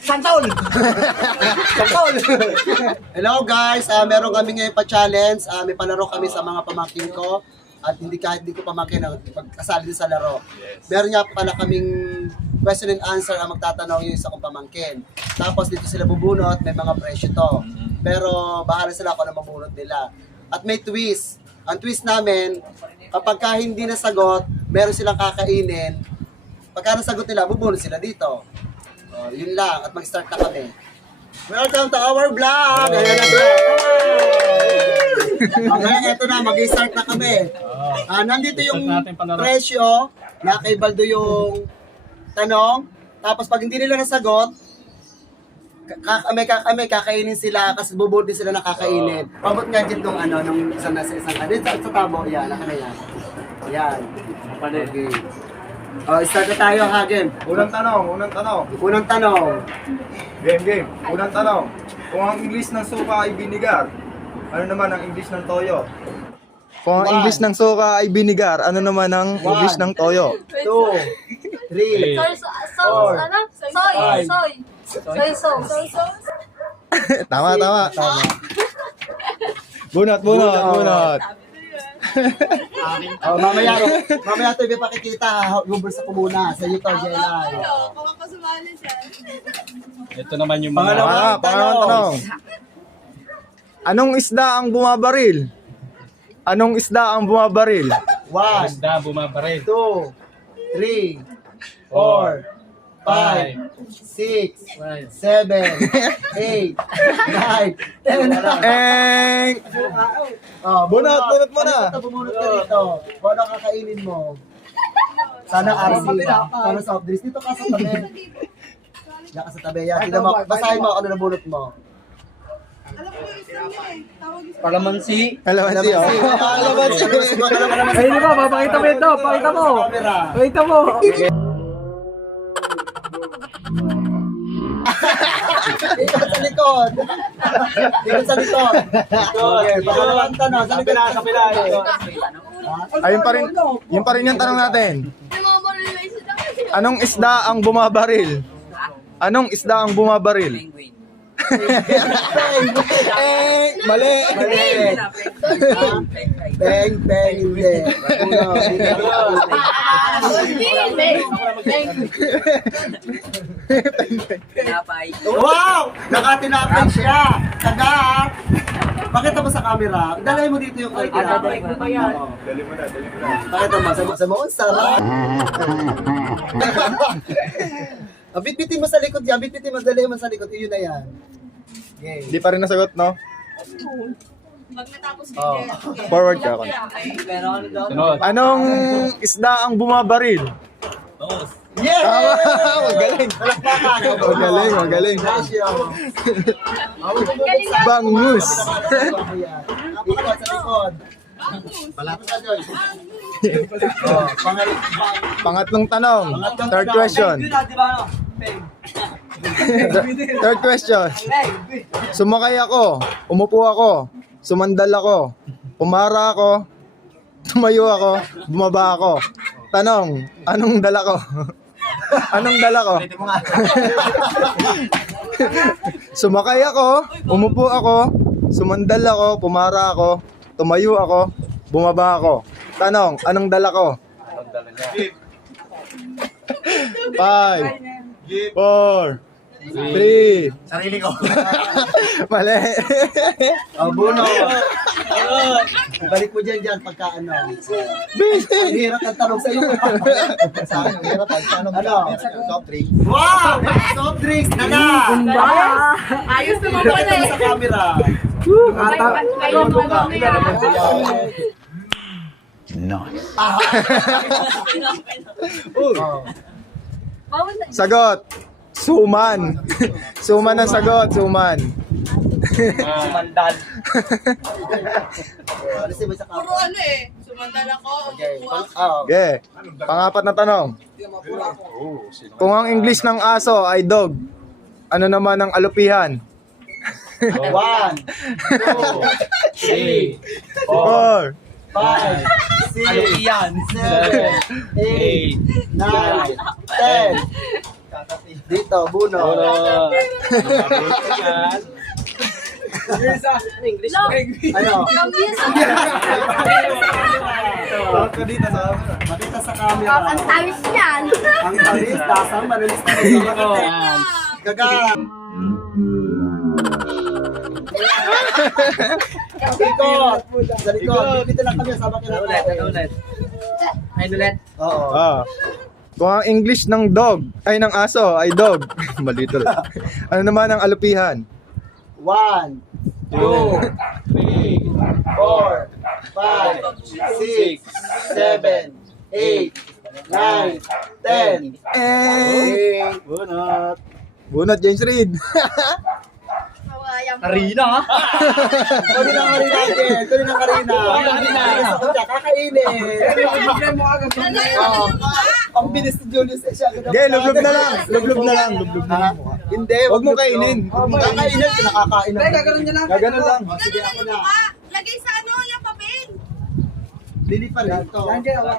Santol! Santol! Hello guys, meron kami ngayon pa-challenge. May palaro kami sa mga pamangkin ko. At kahit hindi ko pamangkin, magkasali din sa laro. Meron nga pala kaming question and answer ang magtatanong yung isa kong pamangkin. Tapos dito sila bubunot, may mga presyo to. Pero bahala sila kung ano mabunot nila. At may twist. Ang twist namin, kapag hindi nasagot, meron silang kakainin. Pagka nasagot nila, bubunot sila dito. Yun lang, at mag-start na kami. Welcome to our vlog! Ayan na vlog! Okay, eto na, mag-start na kami. Nandito yung presyo, na kay Baldo yung tanong. Tapos pag hindi nila nasagot, kami kakainin sila kasi bubunod din sila na kakainin. Pabot nga dito nung nung isang nasa isang sa tabo, yan, naka na yan. Yan. Okay. Start na tayo, Hagen. Unang tanong. Unang tanong. Game. Unang tanong. Kung ang English ng suka ay binigar, ano naman ang English ng toyo? Kung ang English ng suka ay binigar, ano naman ang English ng toyo? 2, 3, Soy. Tama. Bunot. Mamaya ito ipapakikita, hubos ko muna sa iyo to, Jela. Ito naman yung Pangalawang tanong. Anong isda ang bumabaril? 1, isda bumabaril. 2, 3, 4, 5, 6, 7, 8, 9, 10. Bunot muna. Bumunot ka dito. Kung ano kakainin mo. Sana RC. Sana soft drinks. Dito ka sa tabi. Diyan ka sa tabi. Yan. Tignan mo. Basahin mo ano nabunot mo. Palamansi. Kalamansi. Ay, di ba? Papakita mo ito. Pakita mo. Dito sa likod. Okay. Pangalawang tanong. Sa likod. Ayun pa rin yung tanong natin. Anong isda ang bumabaril? Mali. Bang. Hindi. Wow! Nakatinapay siya! Kagat! Pakita mo sa camera. Dalay mo dito yung tinapay. Dali mo na. Pakita mo. Sa mo. Ang sarap! Bitbitin mo sa likod yan. Bitbitin mo. Dalay mo sa likod. Iyon na yan. Okay. Di pa rin nasagot, no? Forward ka. Sunod. Anong isda ang bumabaril? Yeah! Magaling. Palakpakan. Magaling. Gracias. Bangus. Ikot sa likod. Palakpakan ka, Joy. Pangatlong tanong. Third question. Third question. Sumakay ako, umupo ako, sumandal ako, pumara ako, tumayo ako, bumaba ako. Tanong, anong dala ko? Sumakay ako, umupo ako, sumandal ako, pumara ako, tumayo ako, bumaba ako. Tanong, anong dala ko? 5, 4, 3. Sarili ko. Mali. Buno. Balik mo dyan pagka ano. Ang hirap ang tanong sa'yo. Sa akin, ang hirap ang tanong. Soft drinks. Wow! Soft drinks na na! Ayos naman po na eh. Sa camera. Ayaw mo ba Sagot. Suman. Suman ang sagot. Suman. Sumandal. Puro ano eh. Sumandal ako. Okay. Pangapat na tanong. Kung ang English ng aso ay dog, ano naman ang alupihan? 1, 2, 3, 4, 5, 6, Alupihan. 7, 8, 9, 10. Dito, Buno. English. Ano? Tawag ka dito sa amin. Makita sa camera. Ang tamis yan. Ang tamis, dasang manalis na ito. Gaga. Likod. Sa likod. Dito lang kami, sama kila Ulit. Ay, ulit. Oo. Ah. Kung ang English ng dog, ay ng aso, ay dog. Mali ito. Ano naman ang alupihan? 1, 2, 3, 4, 5, 6, 7, 8, 9, 10. Bunot. Bunot, James Reid. Arena. Kunin ang harina natin. Kunin ang harina. Kakainin. Ang bilis ni Julius siya. Okay, lublog na lang. Lublog na lang. Lublog na lang. Hindi. Huwag mo kainin. Huwag mo kakainin. Nakakain na. Gaganon niya lang. Gaganon lang. Sige, ako na. Lagay sa ano, yung papel. Dili pa dito.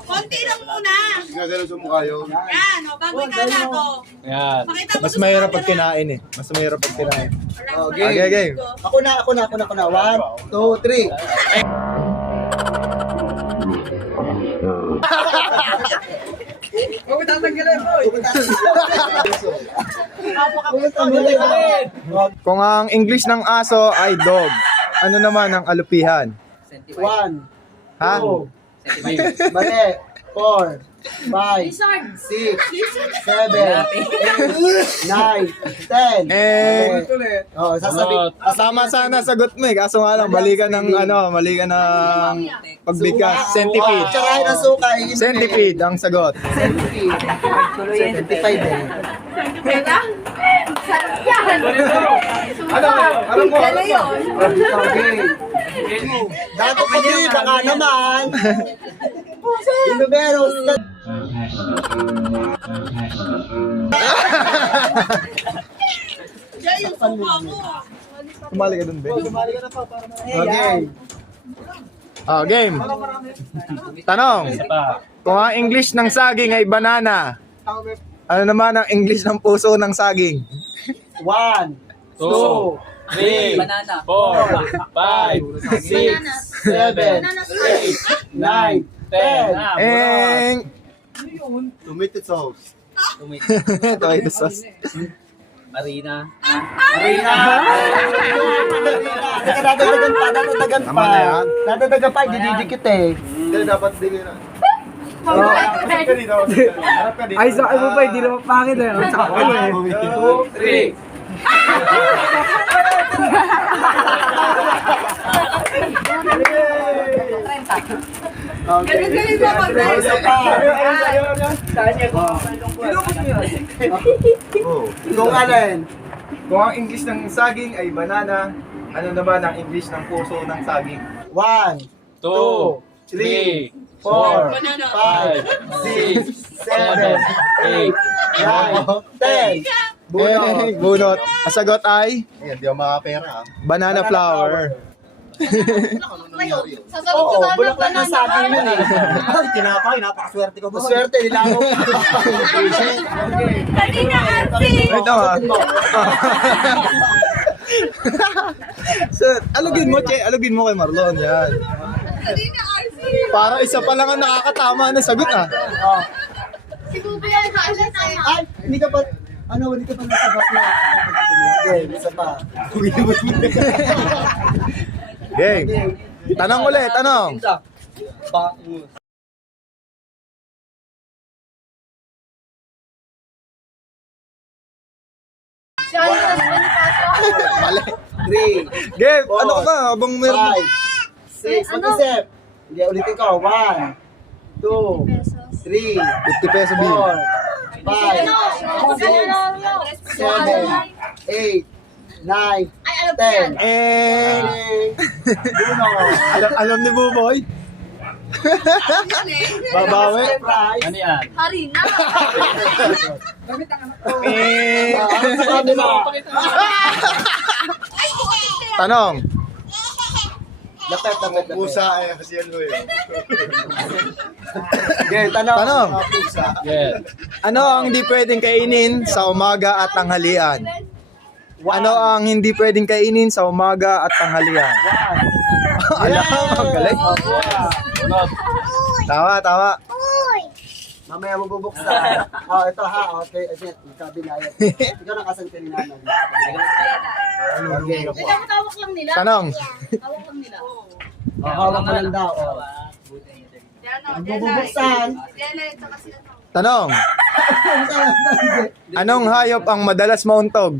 Konti lang muna. Gagano sa mukha yun. Yan, o, bago ikala to. Yan. Pakita mo Mas sa mahirap pag camera. kinain eh. Mas mahirap pag kinain. Okay. Okay, game. Ako na. 1, 2, 3. Huwag tatanggalin mo. Kung ang English ng aso ay dog, ano naman ang alupihan? 1, Ha? 2, mali. 4, 5, 6, 7, 8, 9, 10. Eh, Oh, sasabi. tama sana sagot mo eh. Kaso nga lang, mali ka ng pagbigkas. Centipede. Tsarahin ang suka. Centipede ang sagot. Centipede. 75 eh. Teka. Sarap yan. Alam mo, Ano yun? Okay. Dato pa din, baka naman. Yung numero. Diyan yung suka mo. Kumali ka dun, Ben. Okay. Game. Tanong. Kung ang English ng saging ay banana, ano naman ang English ng puso ng saging? 1, 2, 3, 4, 5, 6, 7, 8, 9, 10. Eng! Tomato sauce. Tomato sauce. Marina. Arena. Dadadagan pa. Tama na yan. Dadadagan pa, dididikit eh. Hindi, dapat dili na. Oh. Harap ka dito. Harap ka dito. Ay, sa mo pa, hindi naman pangit eh. Ang saka ko eh. 2, 3. Galing-galing mo pag Isa pa. Kung alin? Kung ang English ng saging ay banana, ano naman ang English ng puso ng saging? 1, 2, 3, 4, 5, 6, 7, 8, 9, 10. Bunot. Bunot. Ang sagot ay Hindi ako makapera. banana flower. Sasagot ko Oo, sana bulaklak na sa akin yun eh. Tinapay, napakaswerte ko. Maswerte, nilangaw. Kanina, Arsi. Ito ha. Sir, alugin mo, Che. Alugin mo kay Marlon. Yan. Kanina, Arsi. Para isa pa lang ang nakakatama na sagot ah. Siguro yan, Arsi. Ay, hindi ka pa, hindi ka pa nasagot na. Okay, isa pa. Game. Tanong ulit, tanong. Siya, yung Bonifacio. Mali. 3, Game, ano ka? Habang meron. 5, 6, mag-isip. Hindi, ulitin ko. 1, 2, 3, 50 peso bill. 4, 5, 6, 7, 8, 9, 10. Eh, Bruno. alam ni Buboy. Babawi. Surprise. Ano yan? Harina. Eh, Ano sa kanila? tanong. Lapet. Pusa eh, kasi yan ho eh. Okay, tanong. Tanong. Pusa. Yes. Ano ang hindi pwedeng kainin sa umaga at tanghalian? Ano ang hindi pwedeng kainin sa umaga at tanghalian? Alam, ang galing. Tama, tama. Mamaya mo bubuksan. Oh, ito ha. Okay, okay. Magkabilayan. Ikaw nakasalita ni nanay. Okay. Tawak lang nila. Tanong. Tawak lang nila. Hawak mo lang daw. Oh. Bubuksan. Tanong. Anong hayop ang madalas mauntog?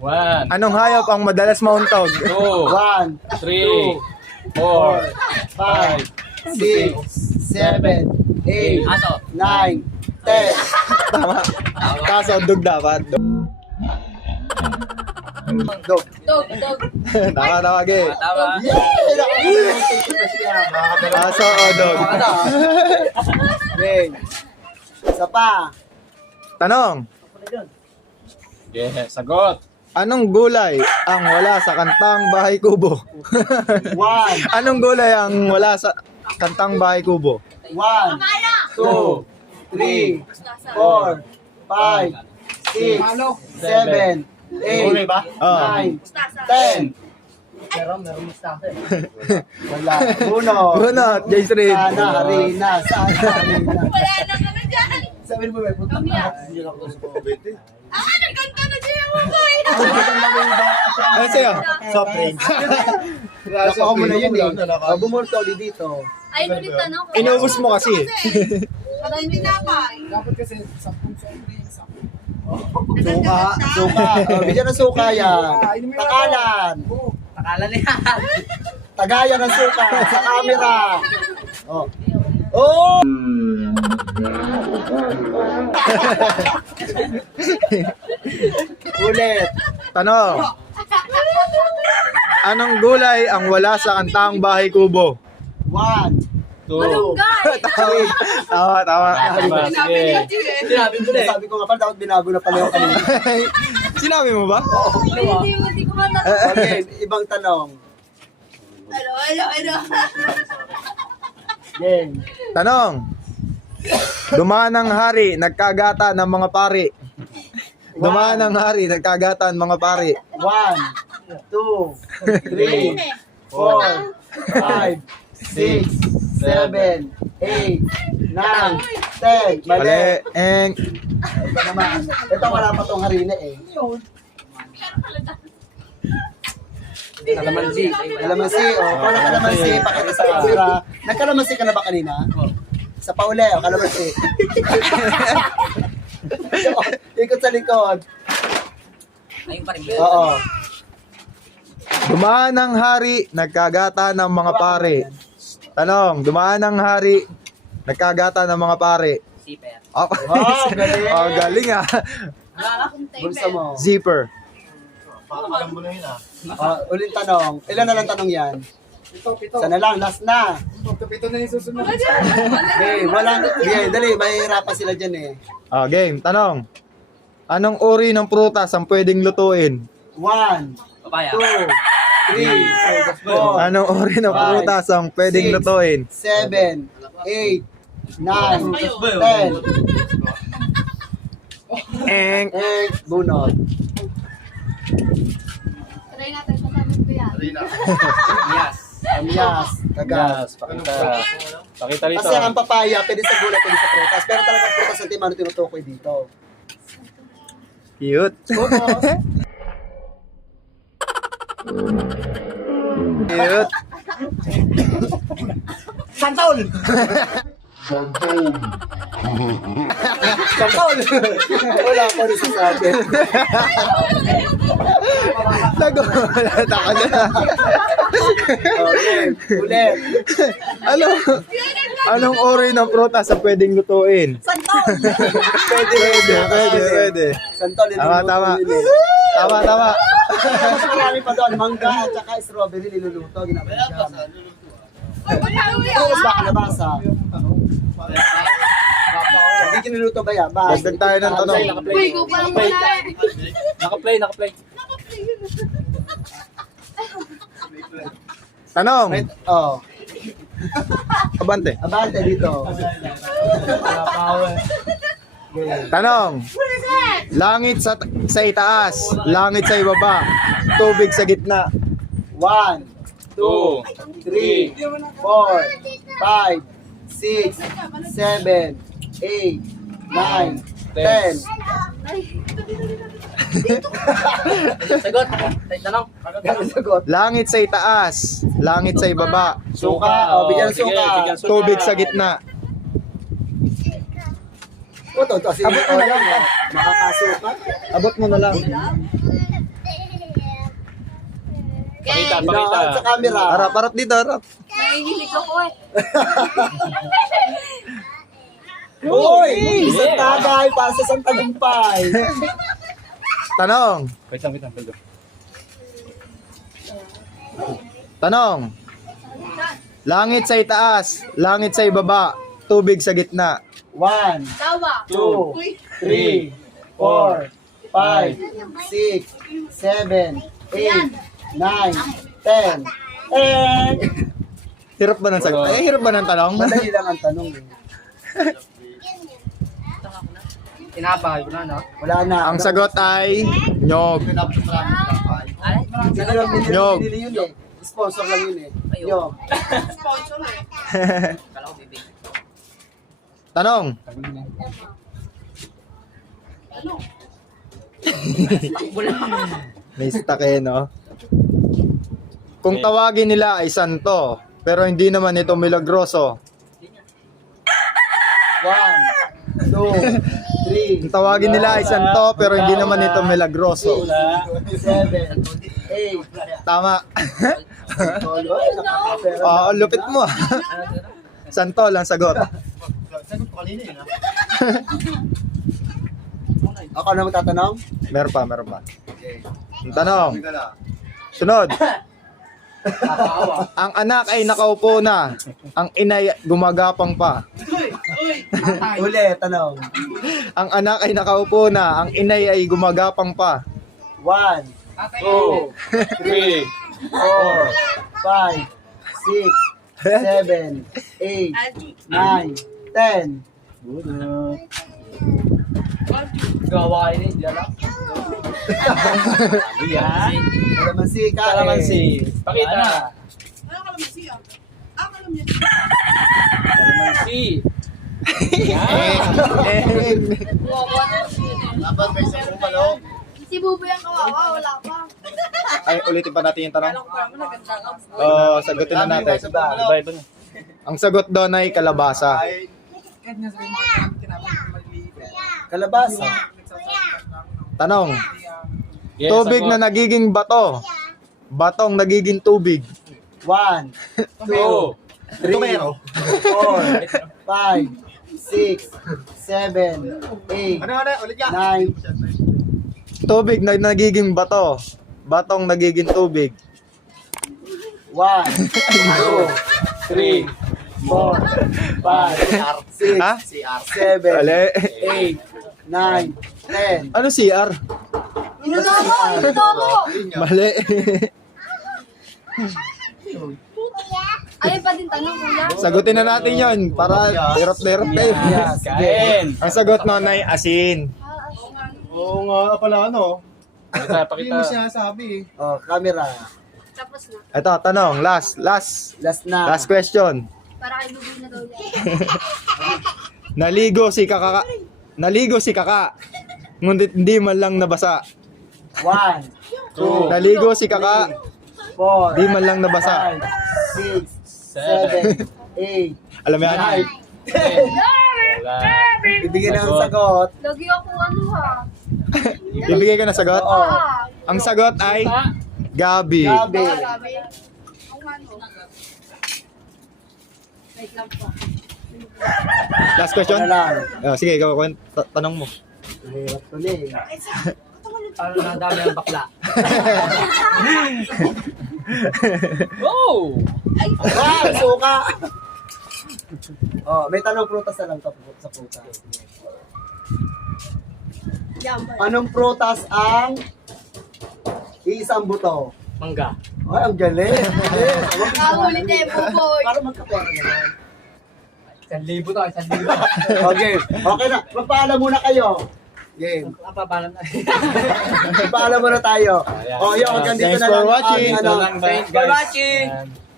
1, Anong hayop ang madalas mauntog? 2, 1, 3, 4, 5, 6, 7, 8, Aso. 9, 10. Tama. Kaso, dog dapat. Dog. Dog. Dog. Tama, tama, Gay. Tama. Kaso o dog. Okay. Isa pa. Tanong. Yes, sagot. Anong gulay ang wala sa kantang Bahay Kubo? 1, Anong gulay ang wala sa kantang Bahay Kubo? 1, 2, 3, 4, 5, 6, 7, 8, Oh. 9, 10. Wala. Uno. Bunot, Jace Reid. Sana harina. Sana harina. Wala na kami dyan. Sabi mo may puto. Nagkanta na siya mo ko eh. Ano sa'yo? Soft drinks. Nakuha mo na yun eh. Bumulto ulit dito. Ay, ulit tanong. Inubos mo kasi. Parang tinapay. Suka. Suka. Bigyan ng suka yan. Takalan. Akala niya. Tagayan ng suka sa camera. Oh. Oh! Ulit. Tanong. Anong gulay ang wala sa kantang Bahay Kubo? 1, 2. Malunggay. Tama, tama. Tama, sige. Sinabi mo na eh. Sabi ko nga pala, dapat binago na pala yung kanina. Sinabi mo ba? Hindi ko man Okay, ibang tanong. Ano. Game. Tanong. Dumaan ng hari, nagkagata ng mga pari. Dumaan ng hari, nagkagata ng mga pari. 1, 2, 3, 4, 5, 6, 7, 8, 9, 10. Mali. Mali. Eng. Ito naman. Ito wala pa tong harina eh. Kalamansi. Kalamansi, oh. Para kalamansi, pakita sa camera. Nagkalamansi ka na ba kanina? Sa pauli, oh, kalamansi. Ikot sa likod. Ayun pa rin. Oo. Dumaan ng hari, nagkagata ng mga pari. Tanong, dumaan ng hari, nagkagata ng mga pari. Siper. Oh, Wow, galing. oh, galing ah. Bulsa mo. Zipper. Ulit tanong. Ilan na lang tanong yan? Sana lang, last na. Okay, walang, okay, dali, mahihirapan sila dyan eh. Oh, game. Tanong. Anong uri ng prutas ang pwedeng lutuin? 1, Papaya. 2, 3, 4, Anong uri ng prutas ang pwedeng Six. lutuin? 7, 8, 9, 10. Eng. Bunot. Try natin sa sabi ko yan. Yes. Amyas. Tagas. Pakita. Pakita rito. Kasi ang papaya, pwede sa gulay, pwede sa prutas. Pero talagang prutas ang timano tinutukoy dito. Cute. Focus. Cute. Santol! Santol! Wala ko rin sasabi. Nagulat ako na. Okay, ulit. Anong uri ng prutas ang pwedeng lutuin? Pwede. Santol, yun Tama, yung tama. luto yun eh. Tama. Mas marami pa doon, mangga at saka strawberry niluluto, ginagawa siya. Mas baka nabasa. Hindi kinuluto ba yan? Dagdag tayo ng tanong. Uy, ko pa lang pala eh. Naka-play. Tanong. Oh, Abante. abante dito. Tanong. Langit sa itaas, langit sa ibaba, tubig sa gitna. 1, 2, 3, 4, 5, 6, 7, 8, 9, 10. Sagot. Tanong. Sagot. Langit sa itaas, langit sa ibaba, Suka. O, bigyan ng Sige, suka. bigyan suka. tubig sa gitna. O, to. Sige, Abot mo na lang. Makakasuka. Abot mo na lang. Pakita, pakita. Hinaan sa camera. Harap dito, harap. Nanginginig ako eh. Uy! Isang tagay para sa isang tagumpay. Tanong. Wait lang. Tanong. Langit sa itaas, langit sa ibaba, tubig sa gitna. 1, Tawa. 2, 3, 4, 5, 6, 7, 8, 9, 10. Hirap ba ng sagot? Hirap ba ng tanong? Madali lang ang tanong. Tinapay ko na, no? Wala na. Ang sagot ay nyog. Hindi lang Nyog. binili yun eh. Sponsor lang yun eh. Nyog. Kala ko bibig. Tanong. May stuck eh, no? Kung tawagin nila ay santo, pero hindi naman ito milagroso. 1, 2, 3. Kung tawagin nila ay santo, pero hindi naman ito milagroso. 7, 8. Tama. Oo, lupit mo. Santo lang sagot. Ako na magtatanong? Meron pa. Ang tanong. Sunod. Ang anak ay nakaupo na. Ang inay gumagapang pa. Uli, tanong. Ang anak ay nakaupo na. Ang inay ay gumagapang pa. 1, 2, 3, 4, 5, 6, 7, 8, 9, 10. Gawa ini diyan. Yan. Kalamansi, kain. Kalamansi. Pakita. Kalamansi. Si Buboy ang kawawa, wala pa. Ay, ulitin pa natin yung tanong. Sagutin na natin. Iba na. Ang sagot doon ay kalabasa. Kalabasa. Tanong. Yes, Tubig sagot. na nagiging bato. Batong nagiging tubig. 1, 2, 3, 4, 5, 6, 7, 8, 9, Tubig na nagiging bato. Batong nagiging tubig. 1, 2, 3, 4, 5, 6, Ha? 7, Ali. 8, 9, 10. Ano CR? Inuto mo! Mali. Ayun pa din tanong, kuya. Sagutin na natin yon para derot-derot tayo. Yes. Kain. Ang sagot noon ay asin. Oo nga pala ano. Pakita, Hindi mo pakita. sinasabi eh. Oh, camera. Tapos na. Ito, tanong. Last Last na. question. Para kay Buboy na daw yan. Naligo si Kaka. Ngunit hindi man lang nabasa. 1, 2, Naligo si Kaka. 4, Di man lang nabasa. 5, 6, 7, 8, Alam mo yan? 9. Wala. Bibigyan ng sagot. Lagi ako ano ha. Bibigay ka na sagot? Oo. Ang sagot ay Gabi. Gabi. Grabe. Ang ano. Wait lang po. Last question? Ano lang. Sige, ikaw, tanong mo. Mahirap to eh. Ano na dami ang bakla. Oh! Wow, suka! Oh, may tanong prutas na lang sa prutas. Anong prutas ang iisang buto? Mangga. Ay, ang galing. Ang ulit eh, Buboy. Para magkapera naman. 1,000 to, 1,000. Okay, okay na. Magpaalam muna kayo. Game. Papalam na. Magpaalam muna tayo. Oh, yun, hanggang dito Thanks na for lang ang watching. aming, ano, Thanks for watching.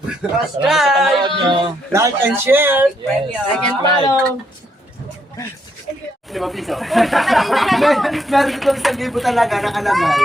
Subscribe. like and share. Like and follow. Meron itong 1,000 talaga nakalagay.